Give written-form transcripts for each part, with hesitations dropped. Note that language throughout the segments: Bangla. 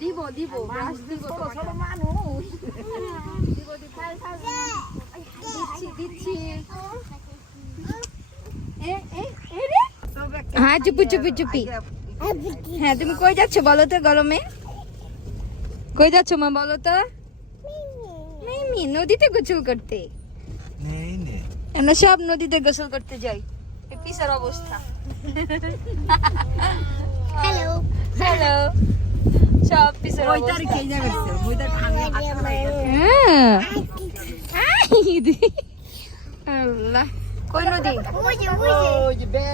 দিব দিব ব্রাশ দিব ছোট মানুষ দিব দিচ্ছি দিচ্ছি হ্যাঁ চুপি চুপি চুপি হ্যাঁ তুমি কই যাচ্ছ বলো তো গরমে কই যাচ্ছ মা বলো তো মিমি নদীতে গোসল করতে আমরা সব নদীতে গোসল করতে যাই এই পিসার অবস্থা হ্যালো হ্যালো সব পিসার অবস্থা ওইটার কে যাবে ওইটার ঠান্ডা হাত আল্লাহ কই নদী ওই যে বে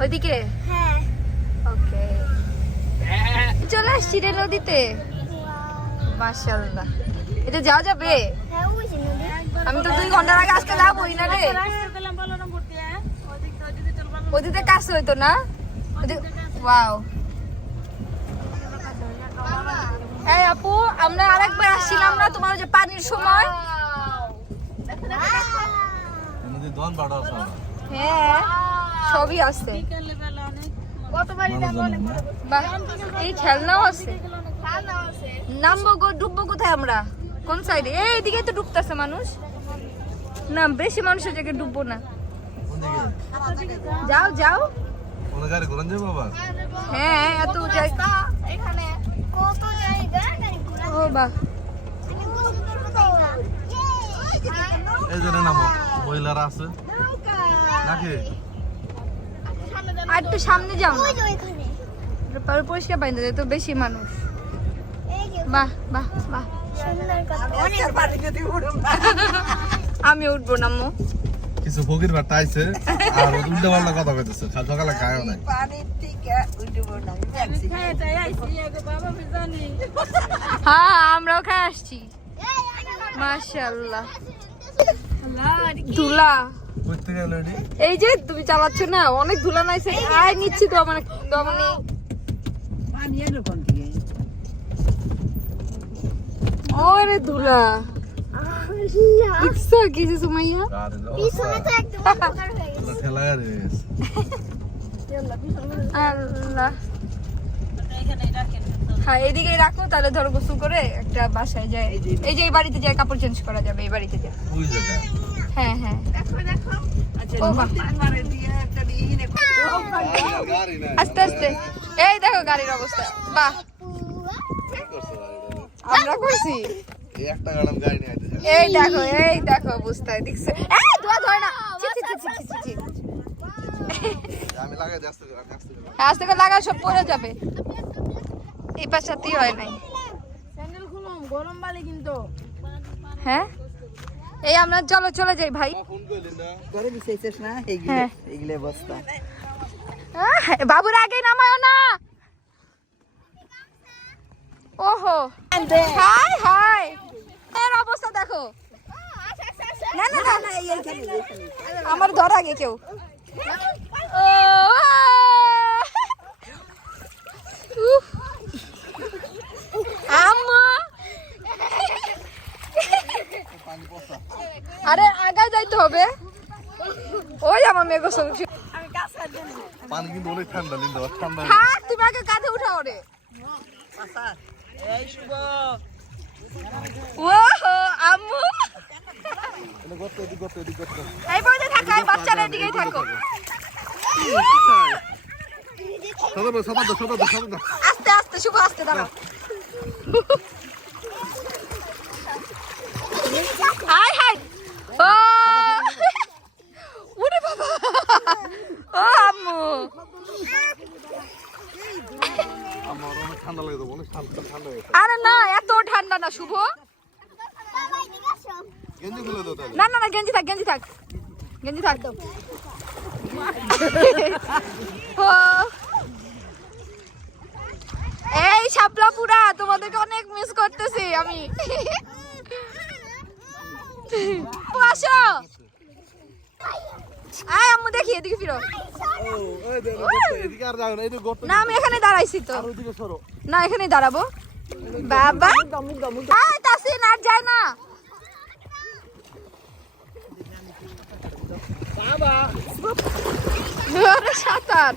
ওইদিকে হ্যাঁ ওকে চলে আসছি রে নদীতে মাশাআল্লাহ এটা যাওয়া যাবে আমি তো 2 ঘন্টার আগে আসতে যাবোই না রে ওদিকে কাছে হইতো না ওয়াও এই আপু আমরা আরেকবার আসছিলাম না তোমার যে পানির সময় হ্যাঁ সবই আছে এই খেলনাও আছে নামবো গো ডুববো কোথায় আমরা কোন সাইডে এইদিকে তো ডুবতেছে মানুষ না বেশি মানুষের জায়গায় ডুববো না যাও যাও হ্যাঁ এত জায়গা এখানে কত জায়গা ও বাহ এই যে নামো বইলার আছে নাকি আর একটু সামনে যাও না পরিষ্কার পানি দেয় তো বেশি মানুষ বাহ বাহ বাহ আমি উঠবো না আম্মু কিছু ফকির বাটা আইছে আর উল্টা পাল্টা কথা কইতেছে সকালে খায়ও নাই পানির থেকে উঠবো না হ্যাঁ আমরাও খাই আসছি মাশাআল্লাহ ধুলা কইতে গেল রে এই যে তুমি চালাচ্ছ না অনেক ধুলা নাইছে আয় নিচ্ছি তো আমার দমনি পানি এলো কোন থেকে ওরে ধুলা ইচ্ছা কিছু সুমাইয়া পিছনে তো একদম অন্ধকার হয়ে গেছে ঠেলা রে আল্লাহ হ্যাঁ এদিকে রাখো তাহলে ধরো গোসল করে একটা বাসায় যায় এই যে এই বাড়িতে যায় কাপড় চেঞ্জ করা যাবে এই বাড়িতে যায় ওই জায়গা হ্যাঁ হ্যাঁ দেখো দেখো আচ্ছা ও বাহ মারে দিয়ে একটা ইনে গাড়ি না আস্তে আস্তে এই দেখো গাড়ির অবস্থা বাহ আমরা কইছি এই একটা গাড়াম গাড়ি নিয়ে আইতে এই দেখো অবস্থা দেখছে এই দোয়া ধরে না ছি ছি ছি ছি ছি আমি লাগাই দে আস্তে আস্তে করে লাগা সব পড়ে যাবে এই পাশাতেই হয় নাই স্যান্ডেল খুলুম গরম বালি কিন্তু হ্যাঁ এই আমরা চলো চলে যাই ভাই ফোন কইলেন না ঘরে বিছাইছিস না হ্যাঁ। এইগুলো বস্তা বাবুর আগে নামায় না ওহো হাই হাই এর অবস্থা দেখো না না না না এইখানে আমার ধর আগে কেউ ও উফ আম্মা পানি পড়া আরে আগে যাইতে হবে ওই আমার মেয়ে গোসল পানি কিন্তু অনেক ঠান্ডা লিন্দা ঠান্ডা থাক তুমি আগে কাঁধে উঠাও রে আচ্ছা এই শুভ ওহো আম্মু এটা গত এদিক গত এই পর্যন্ত থাকো এই বাচ্চাদের দিকেই থাকো সদা আস্তে আস্তে শুভ আস্তে দাঁড়াও হাই হাই ও উরে বাবা ও আম্মু আমার অনেক ঠান্ডা লাগে তো অনেক ঠান্ডা হয়ে আরে না এত ঠান্ডা না শুভ গেঞ্জি খুলে দাও তাহলে না না না গেঞ্জি থাক গেঞ্জি থাক গেঞ্জি থাক ও এই শাপলাপুরা তোমাদেরকে অনেক মিস করতেছি আমি আসো আয় আম্মু দেখি এদিকে ফিরো এদিকে আর যাও না এই যে গত না আমি এখানে দাঁড়াইছি তো আর ওদিকে সরো না এখানেই দাঁড়াবো বাবা আয় তাসিন আর যায় না বাবা সাঁতার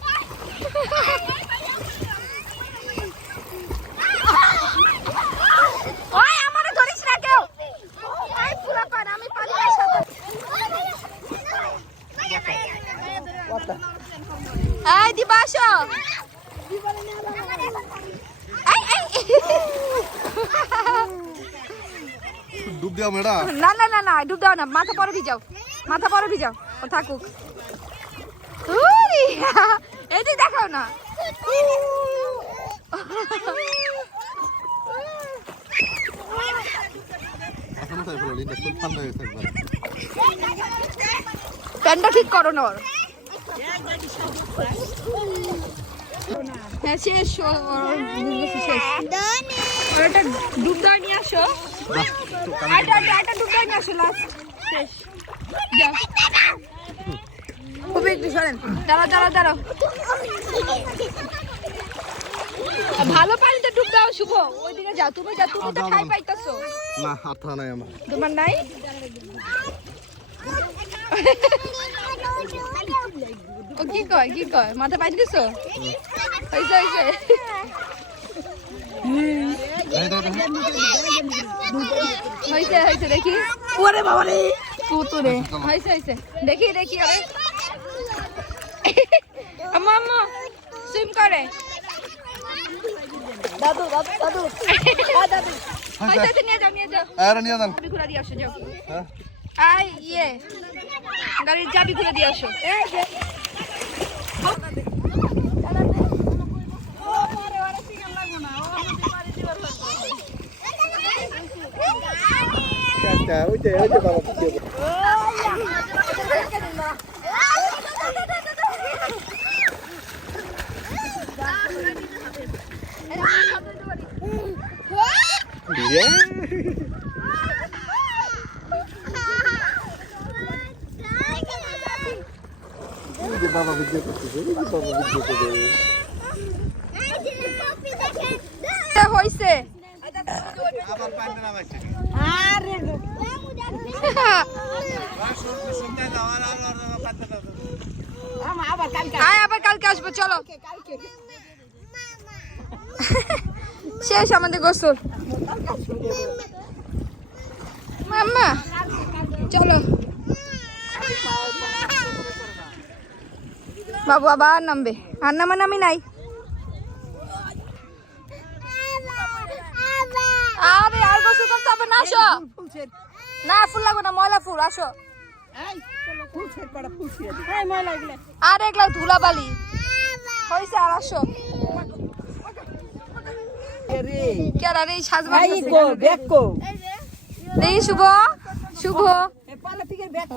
ডুব দিও মেডা না না না না ডুব দাও না, মাথা পরে ভিজাও, মাথা পরে ভিজাও, ও থাকুক। উরি, এদিক দেখাও না। এখন তাই বলি না খুব ঠান্ডা হয়ে থাকবে প্যান্টটা ঠিক করো না ওর। হ্যাঁ শেষ, ওর বুঝতেছি শেষ। আর একটা ডুব দাও নিয়ে আসো, একটা ডুব দাও নিয়ে আসো, লাস্ট শেষ। যাও খুব একটু সরেন, দাঁড়াও দাঁড়াও দাঁড়াও। ভালো পানিতে ডুব দাও শুভ, ওইদিকে যাও, তুমি যাও, তুমি তো ঠাই পাইতাছো না হাত নাই আমার তোমার নাই। ও কি কয় কি কয়, মাথা পানি দিছো? হইছে হইছে হইছে হইছে, দেখি। ওরে বাবা রে কুতুরে, হইছে হইছে, দেখি দেখি। আরে আম্মা আম্মা সুইম করে দাদু দাদু দাদু দাদু হইছে হইছে, নিয়ে যাও নিয়ে যাও, আরে নিয়ে যান চাবি খুলে দিয়ে আসো, যাও। হ্যাঁ আই ইয়ে গাড়ির চাবি খুলে দিয়ে আসো। আচ্ছা ওই যে বাবা কি দেব বাবা ভিডিও করতেছে বাবা ভিডিও করে হইছে আবার পাইতে না বাইছে আরে আবার কালকে আয় আবার কালকে আসবো, চলো। কালকে শেষ আমাদের গোসল। মাম্মা চলো, বাবু আবার নামবে, আর নামি নাই। আরে আর গোসল করতে হবে না, আসো। না ফুল লাগবে না, ময়লা ফুল, আসো। আর এগুলা ধুলা বালি হয়েছে, আর আসো। কেরা রে সাজবা দেখি শুভ শুভ,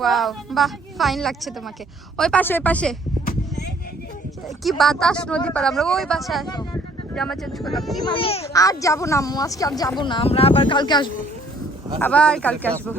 ওয়াও বাহ ফাইন লাগছে তোমাকে। ওই পাশে ওই পাশে কি বাতাস, নদী পার, আমরা ওই বাসায় জামা চেঞ্জ করলাম। কি মামি আর যাবো না আম্মু, আজকে আর যাবো না, আমরা আবার কালকে আসবো, আবার কালকে আসবো।